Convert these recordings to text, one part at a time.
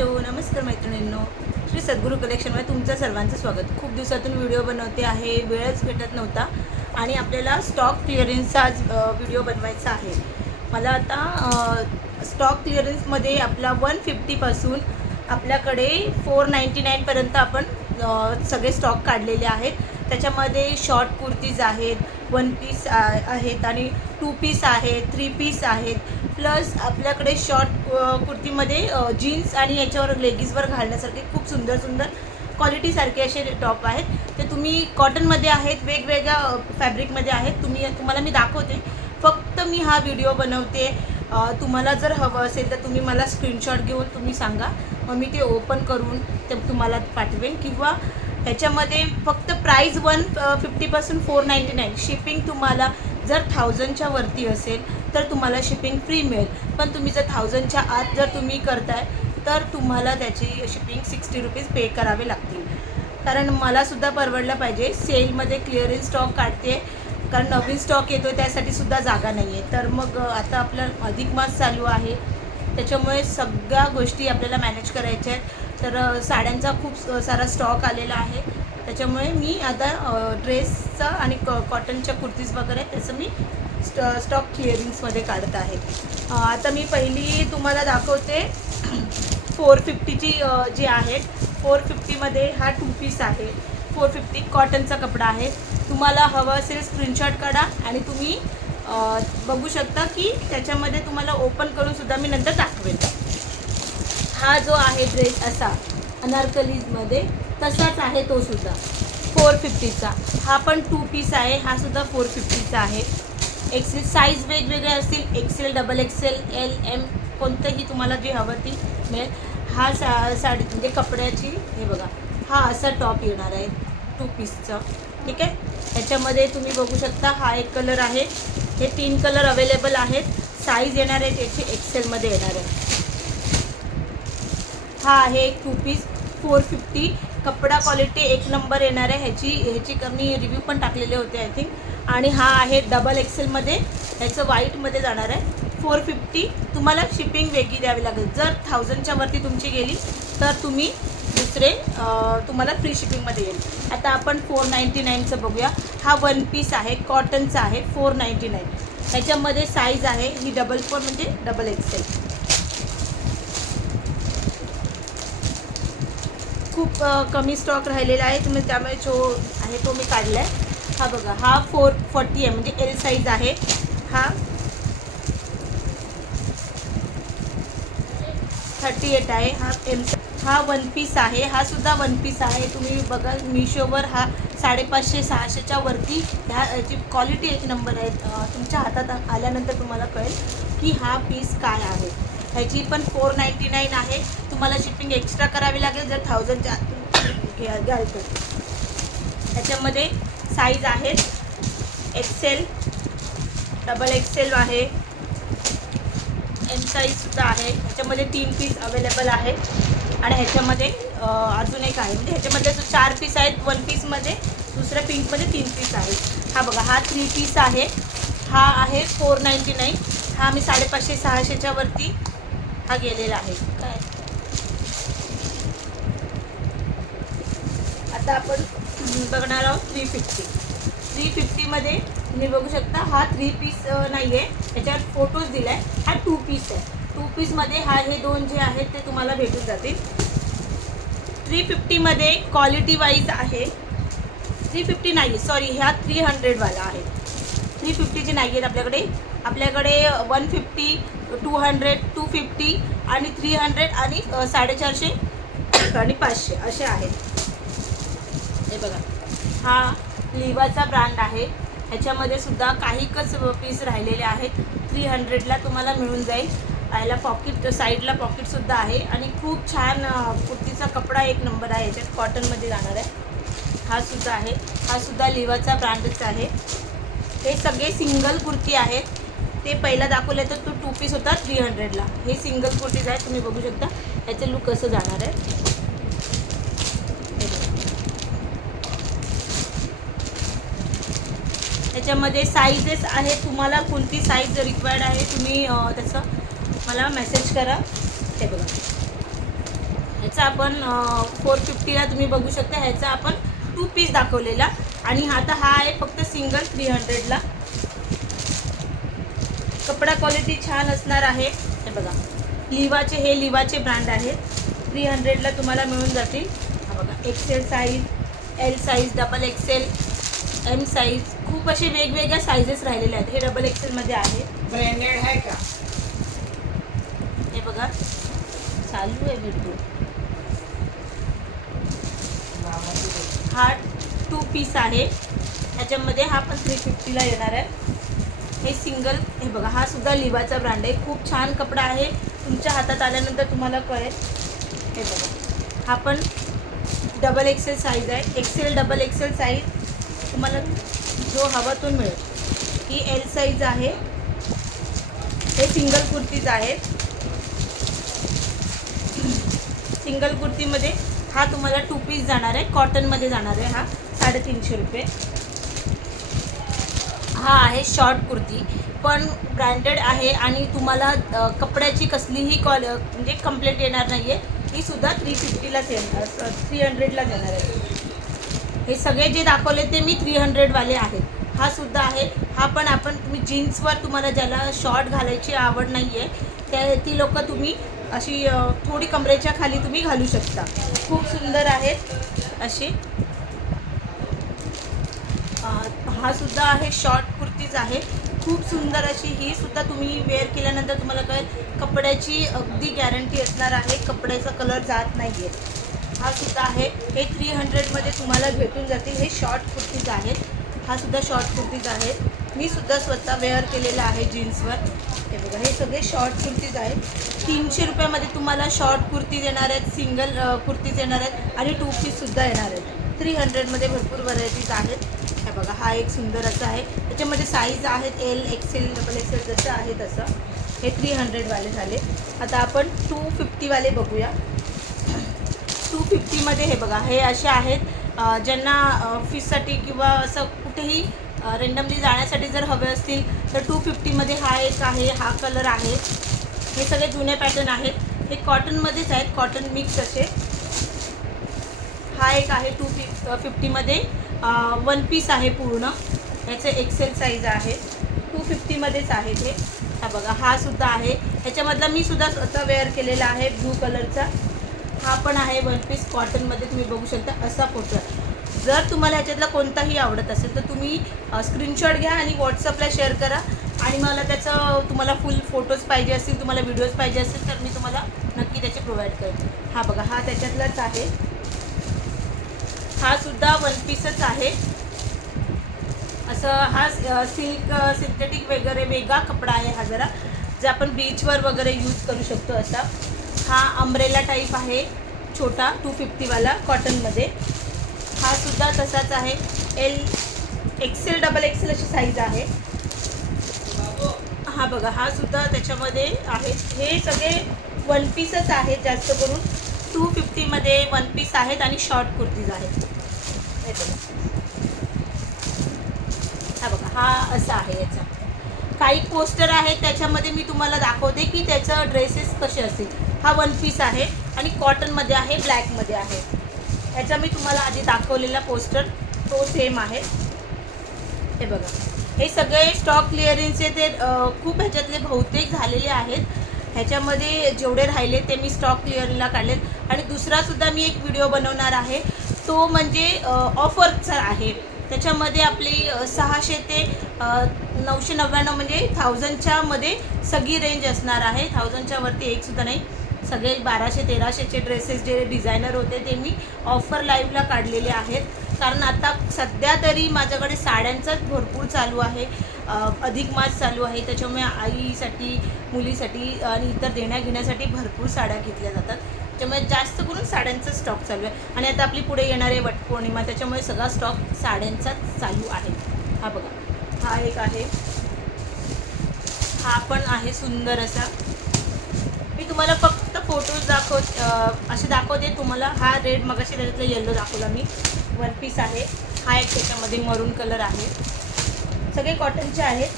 Hello नमस्कार मैत्रिणींनो, श्री सद्गुरू कलेक्शनमध्ये तुमचं सर्वांचं स्वागत. खूप दिवसातून व्हिडिओ बनवते आहे, वेळच भेटत नव्हता आणि आपल्याला स्टॉक क्लिअरन्सचा आज व्हिडिओ बनवायचा आहे. मला आता स्टॉक क्लिअरन्समध्ये आपला 150पासून आपल्याकडे 499 पर्यंत आपण सगळे स्टॉक काढलेले आहेत. त्याच्यामध्ये शॉर्ट कुर्तीज आहेत, 1 पीस आहेत आणि 2 पीस आहेत, 3 पीस आहेत. प्लस आपल्याकडे शॉर्ट कुर्तीमध्ये जीन्स आणि याच्यावर लेगिन्सवर घालण्यासारखे खूप सुंदर सुंदर क्वालिटीसारखे असे टॉप आहेत. ते तुम्ही कॉटनमध्ये आहेत, वेगवेगळ्या फॅब्रिकमध्ये आहेत. तुम्हाला मी दाखवते. फक्त मी हा व्हिडिओ बनवते. तुम्हाला जर हवं असेल तर तुम्ही मला स्क्रीनशॉट घेऊन तुम्ही सांगा, मग मी ते ओपन करून ते तुम्हाला पाठवेन. किंवा ह्याच्यामध्ये फक्त प्राईज 150पासून 499. शिपिंग तुम्हाला जर 1000च्या वरती असेल तर तुम्हाला शिपिंग फ्री मिळेल. पण तुम्ही जर 1000च्या आत जर तुम्ही करताय तर तुम्हाला त्याची शिपिंग 60 रुपीज पे करावे लागतील. कारण मलासुद्धा परवडलं पाहिजे. सेलमध्ये क्लिअरन्स स्टॉक काढते, कारण नवीन स्टॉक येतो त्यासाठी सुद्धा जागा नाही आहे. तर मग आता आपला अधिक मास चालू आहे, त्याच्यामुळे सगळ्या गोष्टी आपल्याला मॅनेज करायच्या आहेत. तर साड्यांचा खूप सारा स्टॉक आलेला आहे. त्याच्यामुळे मी आता ड्रेसचा आणि कॉटनच्या कुर्तीज वगैरे त्याचं मी स्टॉक क्लिअरिंग्समध्ये काढत आहे. आता मी पहिली तुम्हाला दाखवते 450ची जी आहेत. 450मध्ये हा 2 पीस आहे. 450 कॉटनचा कपडा आहे. तुम्हाला हवं असेल स्क्रीनशॉट काढा आणि तुम्ही बघू शकता की त्याच्यामध्ये तुम्हाला ओपन करूनसुद्धा मी नंतर दाखवेन. हा जो आहे ड्रेस असा अनारकलीजमध्ये तसाच आहे, तो सुद्धा 450चा. हा पण 2 पीस आहे. हा सुद्धा 450चा आहे. एक्सेल साईज वेगवेगळे असतील, XL, double XL, L, M, कोणतंही तुम्हाला जे हवं ती मिळेल. हा साडी म्हणजे कपड्याची हे बघा, हा असा टॉप येणार आहे 2 पीसचं. ठीक आहे. ह्याच्यामध्ये तुम्ही बघू शकता हा एक कलर आहे. हे 3 कलर अवेलेबल आहेत. साईज येणार आहे त्याची एक्सेलमध्ये येणार आहे. हा आहे एक 2 पीस 450. कपडा क्वालिटी एक नंबर येणार आहे. ह्याची कमी रिव्ह्यू पण टाकलेले होते आय थिंक. आणि हा आहे डबल एक्सेलमध्ये, ह्याचं व्हाईटमध्ये जाणार आहे 450. तुम्हाला शिपिंग वेगळी द्यावी लागेल. जर 1000च्या वरती तुमची गेली तर तुम्ही दुसरे तुम्हाला फ्री शिपिंगमध्ये येईल. आता आपण 499चं बघूया. हा 1 पीस आहे, कॉटनचा आहे, 499. ह्याच्यामध्ये साईज आहे ही 4 म्हणजे डबल एक्सेल. खूप कमी स्टॉक राहिलेला आहे, तुम्ही त्यामुळे जो आहे तो मी काढला आहे. हा बघा, हा 440 आहे म्हणजे एल साईज आहे. हा 38 आहे. हा एम. हा 1 पीस आहे. हा सुद्धा 1 पीस आहे. तुम्ही बघा मिशोवर हा 550-600च्या वरती ह्याची क्वालिटी एक नंबर आहे. तुमच्या हातात आल्यानंतर तुम्हाला कळेल की हा पीस काय आहे. ह्याची पण 499 आहे. तुम्हाला शिपिंग एक्स्ट्रा करावी लागेल जर 1000च्या घ्याल तर. ह्याच्यामध्ये साईज आहेत एक्सेल, डबल एक्सेल आहे, एम साईजसुद्धा आहे. ह्याच्यामध्ये 3 पीस अवेलेबल आहेत. आणि ह्याच्यामध्ये अजून एक आहे, म्हणजे ह्याच्यामध्ये 4 पीस आहेत. 1 पीसमध्ये, दुसऱ्या पिंकमध्ये 3 पीस आहेत. हा बघा, हा 3 पीस आहे. हा आहे 499. हा मी 550-600च्या वरती हा गेलेला आहे. काय आता आपण बघणार आहोत 350मध्ये. तुम्ही बघू शकता हा 3 पीस नाही आहे, त्याच्यावर फोटोज दिला आहे. हा 2 पीस आहे. 2 पीसमध्ये हे 2 जे आहेत ते तुम्हाला भेटून जातील. 350मध्ये क्वालिटी वाईज आहे. 350 नाही, सॉरी, ह्या 300वाला आहे. 350ची नाही आहेत आपल्याकडे. 150, 200, 250 आणि 300 आणि 450 आणि 500 असे आहेत. हे बघा, हा लिवाचा ब्रँड आहे. ह्याच्यामध्ये सुद्धा काहीच पीस राहिलेले आहेत. 300ला तुम्हाला मिळून जाईल. याला पॉकेट, साईडला पॉकेटसुद्धा आहे आणि खूप छान कुर्तीचा कपडा एक नंबर आहे. याच्यात कॉटनमध्ये जाणार आहे. हा सुद्धा आहे. हा सुद्धा लिवाचा ब्रँडच आहे. हे सगळे सिंगल कुर्ती आहेत. ते पहिला दाखवले तर तो 2 पीस होता 300ला. हे सिंगल कुर्तीज आहेत. तुम्ही बघू शकता याचं लुक कसं जाणार आहे. त्याच्यामध्ये साईजेस आहेत. तुम्हाला कोणती साईज रिक्वायर्ड आहे तुम्ही त्याचं मला मेसेज करा. हे बघा, ह्याचा आपण 450ला तुम्ही बघू शकता. ह्याचा आपण 2 पीस दाखवलेला आणि आता हा आहे फक्त सिंगल 300ला. कपडा क्वालिटी छान असणार आहे. हे बघा लिवाचे, हे लिवाचे ब्रँड आहेत. 300ला तुम्हाला मिळून जातील. हा बघा XL size, L size, double XL, M size, खूप असे वेगवेगळ्या साईजेस राहिलेले आहेत. हे डबल एक्सेलमध्ये आहे. ब्रँडेड आहे का? हे बघा चालू आहे व्हिडिओ. हा 2 पीस आहे. ह्याच्यामध्ये हा पण 350ला येणार आहे. हे सिंगल, हे बघा हा सुद्धा लिवाचा ब्रँड आहे. खूप छान कपडा आहे. तुमच्या हातात आल्यानंतर तुम्हाला कळेल. हे बघा हा पण डबल एक्सेल साईज आहे. एक्सेल डबल एक्सेल साईज तुम्हाला जो हवा तो मिळेल. ही एल साईज आहे. हे सिंगल कुर्तीज आहेत. सिंगल कुर्तीमध्ये हा तुम्हाला 2 पीस जाणार आहे. कॉटनमध्ये जाणार आहे. हा 350 रुपये. हा आहे शॉर्ट कुर्ती, पण ब्रँडेड आहे आणि तुम्हाला कपड्याची कसलीही म्हणजे कंप्लेंट येणार नाही आहे. ही सुद्धा 350लाच येणार, 300लाच येणार आहे. हे सगळे जे दाखवले ते मी 300वाले आहेत. हा सुद्धा आहे. हा पण आपण तुम्ही जीन्सवर, तुम्हाला ज्याला शॉर्ट घालायची आवड नाही आहे ती लोकं तुम्ही अशी थोडी कमरेच्या खाली तुम्ही घालू शकता. खूप सुंदर आहेत असे. हा सुद्धा आहे शॉर्ट कुर्तीज आहे. खूप सुंदर अशी. ही सुद्धा तुम्ही वेअर केल्यानंतर तुम्हाला कळेल कपड्याची अगदी गॅरंटी असणार आहे. कपड्याचा कलर जात नाही आहे. हा सुद्धा आहे. हे 300मध्ये तुम्हाला भेटून जातील. हे शॉर्ट कुर्तीज आहेत. हा सुद्धा शॉर्ट कुर्तीज आहेत. मी सुद्धा स्वतः वेअर केलेला आहे जीन्सवर. हे बघा हे सगळे शॉर्ट कुर्तीज आहेत. 300 रुपयामध्ये तुम्हाला शॉर्ट कुर्तीज येणार आहेत, सिंगल कुर्तीज येणार आहेत आणि 2 पीससुद्धा येणार आहेत. 300मध्ये भरपूर व्हरायटीज आहेत. हे बघा हा एक सुंदर असा आहे. त्याच्यामध्ये साईज आहेत एल, एक्सेल, डबल एक्सेल जसं आहे तसं. हे 300वाले झाले. आता आपण 250वाले बघूया. 250मध्ये हे बघा हे असे आहेत ज्यांना ऑफिससाठी किंवा असं कुठेही रेंडमली जाण्यासाठी जर हवे असतील तर 250मध्ये हा एक आहे. हा कलर आहे. हे सगळे जुने पॅटर्न आहेत. हे कॉटनमध्येच आहेत, कॉटन मिक्स असे. हा एक आहे 250मध्ये 1 पीस आहे पूर्ण. याचे एक्सेल साईज आहे. 250मध्येच आहे ते. हा बघा हा सुद्धा आहे. ह्याच्यामधला मी सुद्धा स्वतः वेअर केलेला आहे ब्लू कलरचा. हा पण आहे 1 पीस कॉटनमध्ये. तुम्ही बघू शकता असा फोटो आहे. जर तुम्हाला ह्याच्यातला कोणताही आवडत असेल तर तुम्ही स्क्रीनशॉट घ्या आणि व्हॉट्सअपला शेअर करा. आणि मला त्याचं तुम्हाला फुल फोटोज पाहिजे असतील, तुम्हाला व्हिडिओज पाहिजे असतील तर मी तुम्हाला नक्की त्याचे प्रोव्हाइड करेन. हा बघा हा त्याच्यातलाच आहे. हा सुद्धा 1 पीसच आहे. असं हा सिंथेटिक वगैरे वेगळा कपडा आहे. हा जरा जे आपण बीचवर वगैरे यूज करू शकतो असा. हा अम्ब्रेला टाईप आहे छोटा 250वाला कॉटनमध्ये. हा सुद्धा तसाच आहे. एल, एक्सेल, डबल एक्सेल अशी साईज आहे. हा बघा हा सुद्धा त्याच्यामध्ये आहे. हे सगळे 1 पीसच आहेत जास्त करून. 250मध्ये 1 पीस आहेत आणि शॉर्ट कुर्तीज आहेत. हे बघा हा बघा हा असा आहे. याचा काही पोस्टर आहेत त्याच्यामध्ये मी तुम्हाला दाखवते की त्याचं ड्रेसेस कसे असतील. हा 1 पीस आहे आणि कॉटनमध्ये आहे, ब्लॅकमध्ये आहे. ह्याचा मी तुम्हाला आधी दाखवलेला पोस्टर तो सेम आहे. हे बघा हे सगळे स्टॉक क्लिअरिंगचे ते खूप ह्याच्यातले बहुतेक झालेले आहेत. ह्याच्यामध्ये जेवढे राहिले ते मी स्टॉक क्लिअरिंगला काढलेत. आणि दुसरासुद्धा मी एक व्हिडिओ बनवणार आहे. तो म्हणजे ऑफरचा आहे. त्याच्यामध्ये आपली 600 ते 999 म्हणजे 1000च्या मध्ये सगळी रेंज असणार आहे. 1000च्या वरती एकसुद्धा नाही. सगळे 1200-1300चे ड्रेसेस जे डिझायनर होते ते मी ऑफर लाईव्हला काढलेले आहेत. कारण आता सध्या तरी माझ्याकडे साड्यांचाच भरपूर चालू आहे. अधिक मास चालू आहे. त्याच्यामुळे आईसाठी, मुलीसाठी आणि इतर देण्याघेण्यासाठी भरपूर साड्या घेतल्या जातात. त्याच्यामुळे जास्त करून साड्यांचा स्टॉक चालू आहे. आणि आता आपली पुढे येणारे वटपौर्णिमा, त्याच्यामुळे सगळा स्टॉक साड्यांचाच चालू आहे. हा बघा हा एक आहे. हा पण आहे सुंदर असा. मी तुम्हाला फक्त फोटोज असे दाखवते तुम्हाला. हा रेड मगाशी त्याच्यातला येल्लो दाखवला मी. 1 पीस आहे. हा एक त्याच्यामध्ये मरून कलर आहे. सगळे कॉटनचे आहेत.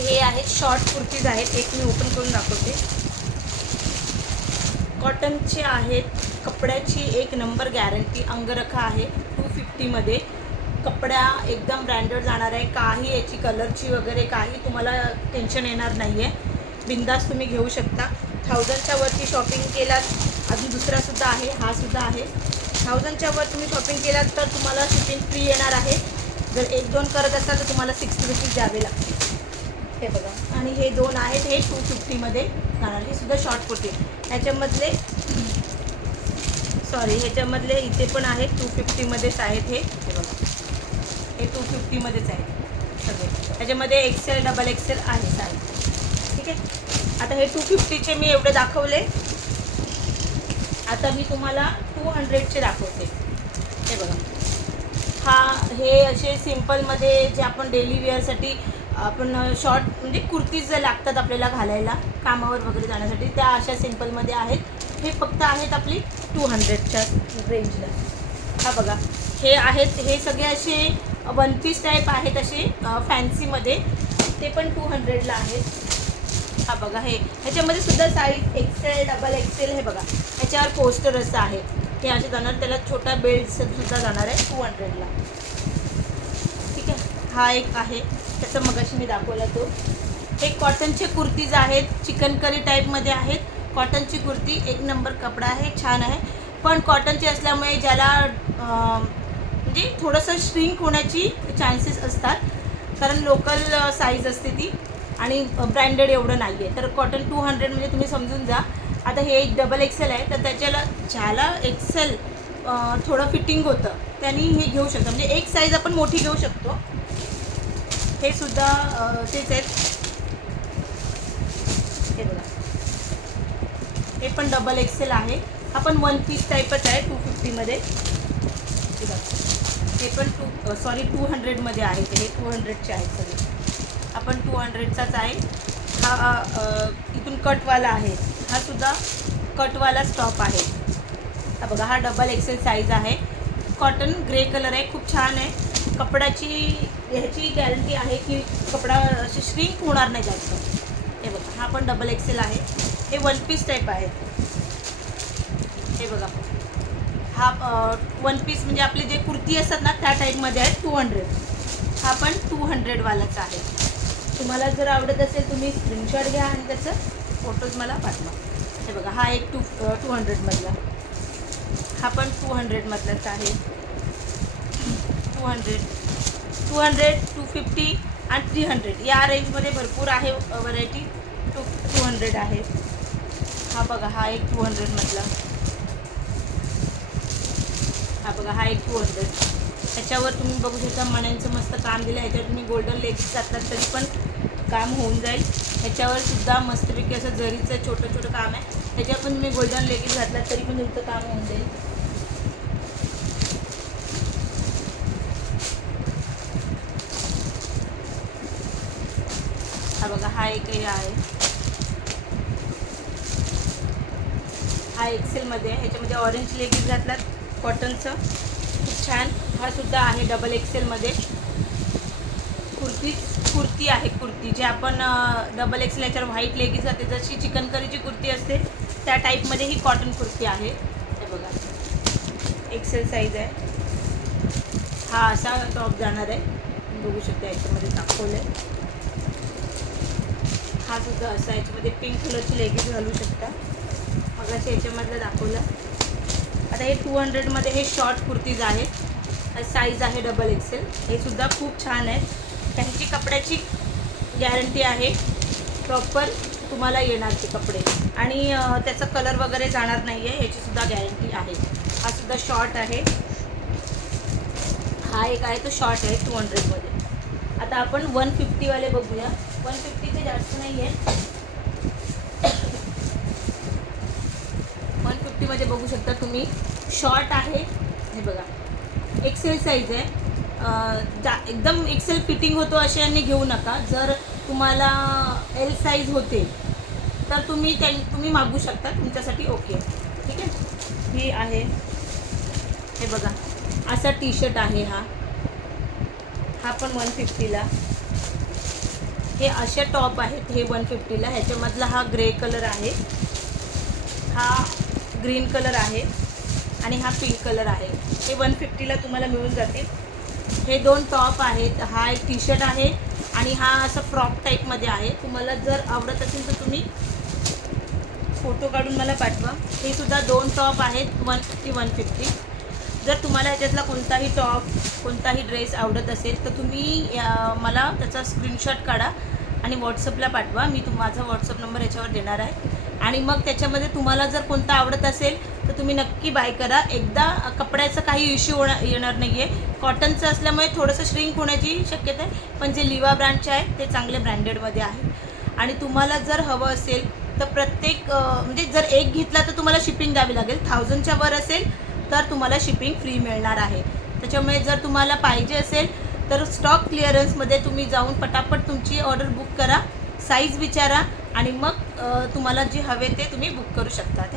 हे आहेत शॉर्ट कुर्तीज आहेत. एक मी ओपन करून दाखवते. कॉटनचे आहेत, कपड्याची एक नंबर गॅरंटी, अंगरखा आहे 250मध्ये. कपडा एकदम ब्रँडेड जाणार आहे, काही याची कलरची वगैरे काही तुम्हाला टेन्शन येणार नाही आहे. बिंदास तुम्ही घेऊ शकता. 1000च्या वरती शॉपिंग केलात, अजून दुसरासुद्धा आहे, हा सुद्धा आहे. 1000च्या वर तुम्ही शॉपिंग केलात तर तुम्हाला शिपिंग फ्री येणार आहे. जर 1-2 करत असाल तर तुम्हाला 60 रुपीज द्यावे लागतील. हे बघा, आणि हे 2 आहेत, हे 250मध्ये जाणार. हे सुद्धा शॉर्ट कुर्ती. ह्याच्यामधले ह्याच्यामधले इथे पण आहेत 250मध्येच आहेत. हे बघा, हे 250मध्येच आहेत सगळे. ह्याच्यामध्ये XL, XXL आहे साईज. ठीक आहे. आता हे 250चे मी एवढे दाखवले. आता मी तुम्हाला 200चे दाखवते. हे बघा, हे असे सिम्पलमध्ये जे आपण डेली वेअरसाठी आपण शॉर्ट म्हणजे कुर्तीज जे लागतात आपल्याला घालायला कामावर वगैरे जाण्यासाठी, त्या अशा सिम्पलमध्ये आहेत. हे फक्त आहेत आपली 200च्या रेंजला. हा बघा, हे आहेत, हे सगळे असे 1 पीस टाईप आहेत, असे फॅन्सीमध्ये. ते पण 200ला आहेत. हा बघा, ह्याच्यामध्ये सुद्धा साईज XL, XXL. हे बघा, ह्याच्यावर पोस्टर असं आहे. हे असे जाणार, त्याला छोटा बेल्टसुद्धा जाणार आहे 200ला. ठीक आहे. हा एक आहे, त्याचं मगाशी मी दाखवला तो. हे कॉटनचे कुर्तीज आहेत, चिकनकरी टाईपमध्ये आहेत. कॉटनची कुर्ती एक नंबर कपडा आहे, छान आहे. पण कॉटनचे असल्यामुळे ज्याला म्हणजे थोडंसं श्रिंक होण्याची चान्सेस असतात, कारण लोकल साईज असते ती आणि ब्रँडेड एवढं नाही आहे. तर कॉटन 200 म्हणजे तुम्ही समजून जा. आता हे एक XXL आहे, तर ज्याला XL थोडं फिटिंग होतं त्यांनी हे घेऊ शकतं, म्हणजे एक साईज आपण मोठी घेऊ शकतो. हे सुद्धा तेच आहेत. हे बघा, हे पण XXL आहे. हा पण 1 पीस टाईपच आहे 250मध्ये. हे पण 200मध्ये आहेत. हे 200चे आहेत सगळे. हा पण 200चाच आहे. हा इथून कटवाला आहे. हा सुद्धा कटवाला स्टॉप आहे. हा बघा, हा XXL साईज आहे. कॉटन ग्रे कलर आहे, खूप छान आहे. कपड्याची ह्याची गॅरंटी आहे की कपडा असे श्रिंक होणार नाही जास्त. हे बघा, हा पण XXL आहे. हे 1 पीस टाईप आहे. हे बघा, हा 1 पीस म्हणजे आपले जे कुर्ती असतात ना त्या टाईपमध्ये आहे 200. हा पण 200वालाच आहे. तुम्हाला जर आवडत असेल तुम्ही स्क्रीनशॉट घ्या आणि त्याचं फोटोज मला पाठवा. हे बघा, हा एक 200मधला. हा पण 200मधलाच आहे. 200, 250 आणि 300 या रेंजमध्ये भरपूर आहे व्हरायटी. 200 आहे. हा बघा, हा एक 200मधला. हा बघा, हा एक 200. ह्याच्यावर तुम्ही बघू शकता मण्यांचं मस्त काम दिलं. ह्याच्यावर तुम्ही गोल्डन लेगीज घातलात तरी पण काम होऊन जाईल. ह्याच्यावर सुद्धा मस्तपैकी असं जरीचं छोटं छोटं काम आहे. ह्याच्यावर पण तुम्ही गोल्डन लेगीज घातलात तरी पण तुमचं काम होऊन जाईल. हा बघा, हा एकही आहे. हा XLमध्ये आहे. ह्याच्यामध्ये ऑरेंज लेगीज घातलात कॉटनचं, खूप छान. हा सुद्धा आहे XXLमध्ये. कुर्ती आहे. कुर्ती जे आपण XXL याच्यावर व्हाईट लेगीज घालते, जशी चिकनकरीची कुर्ती असते त्या टाईपमध्ये ही कॉटन कुर्ती आहे. हे बघा, XL साईज आहे. हा असा टॉप जाणार आहे, बघू शकता याच्यामध्ये दाखवलं आहे. हा सुद्धा असा, याच्यामध्ये पिंक कलरची लेगीज घालू शकता. मग असे याच्यामधलं दाखवलं. आता हे 200मध्ये हे शॉर्ट कुर्तीज आहेत. साईज आहे XXL. हे सुद्धा खूप छान आहे. त्यांची कपड्याची गॅरंटी आहे, प्रॉपर तुम्हाला येणार ते कपडे आणि त्याचा कलर वगैरे जाणार नाही आहे, याची सुद्धा गॅरंटी आहे. हा सुद्धा शॉर्ट आहे. हा एक आहे तो शॉर्ट आहे 200मध्ये. आता आपण 150वाले बघूया. 150चे जास्त नाही आहे. 150मध्ये बघू शकता तुम्ही, शॉर्ट आहे. हे बघा, XL साईज आहे. एकदम XL फिटिंग होतो असे यांनी घेऊ नका. जर तुम्हाला L साईज होते तर तुम्ही मागू शकता, तुमच्यासाठी ओके. ठीक आहे. ही आहे. हे बघा, असा टी शर्ट आहे. हा पण 150ला. हे असे टॉप आहेत, हे 150ला. ह्याच्यामधला हा ग्रे कलर आहे. हा ग्रीन कलर आहे आणि हा पिंक कलर आहे. हे 150ला तुम्हाला मिळून जातील. हे 2 टॉप आहेत. हा एक टी शर्ट आहे आणि हा असं फ्रॉक टाईपमध्ये आहे. तुम्हाला जर आवडत असेल तर तुम्ही फोटो काढून मला पाठवा. हे सुद्धा 2 टॉप आहेत 150. जर तुम्हाला याच्यातला कोणताही टॉप कोणताही ड्रेस आवडत असेल तर तुम्ही मला त्याचा स्क्रीनशॉट काढा आणि व्हॉट्सअपला पाठवा. मी माझा व्हॉट्सअप नंबर याच्यावर देणार आहे. आणि मग त्याच्यामध्ये तुम्हाला जर कोणता आवडत असेल तर तुम्ही नक्की बाय करा. एकदा कपड्याचा काही इश्यू येणार नाही आहे. कॉटनचं असल्यामुळे थोडंसं श्रिंक होण्याची शक्यता आहे, पण जे लिवा ब्रँडचे आहेत ते चांगले ब्रँडेडमध्ये आहे. आणि तुम्हाला जर हवं असेल तर प्रत्येक म्हणजे जर एक घेतला तर तुम्हाला शिपिंग द्यावी लागेल. 1000च्या वर असेल तर तुम्हाला शिपिंग फ्री मिळणार आहे. त्याच्यामुळे जर तुम्हाला पाहिजे असेल तर स्टॉक क्लिअरन्समध्ये तुम्ही जाऊन पटापट तुमची ऑर्डर बुक करा, साईज विचारा आणि मग तुम्हाला जे हवे ते तुम्ही बुक करू शकता. थँक्यू.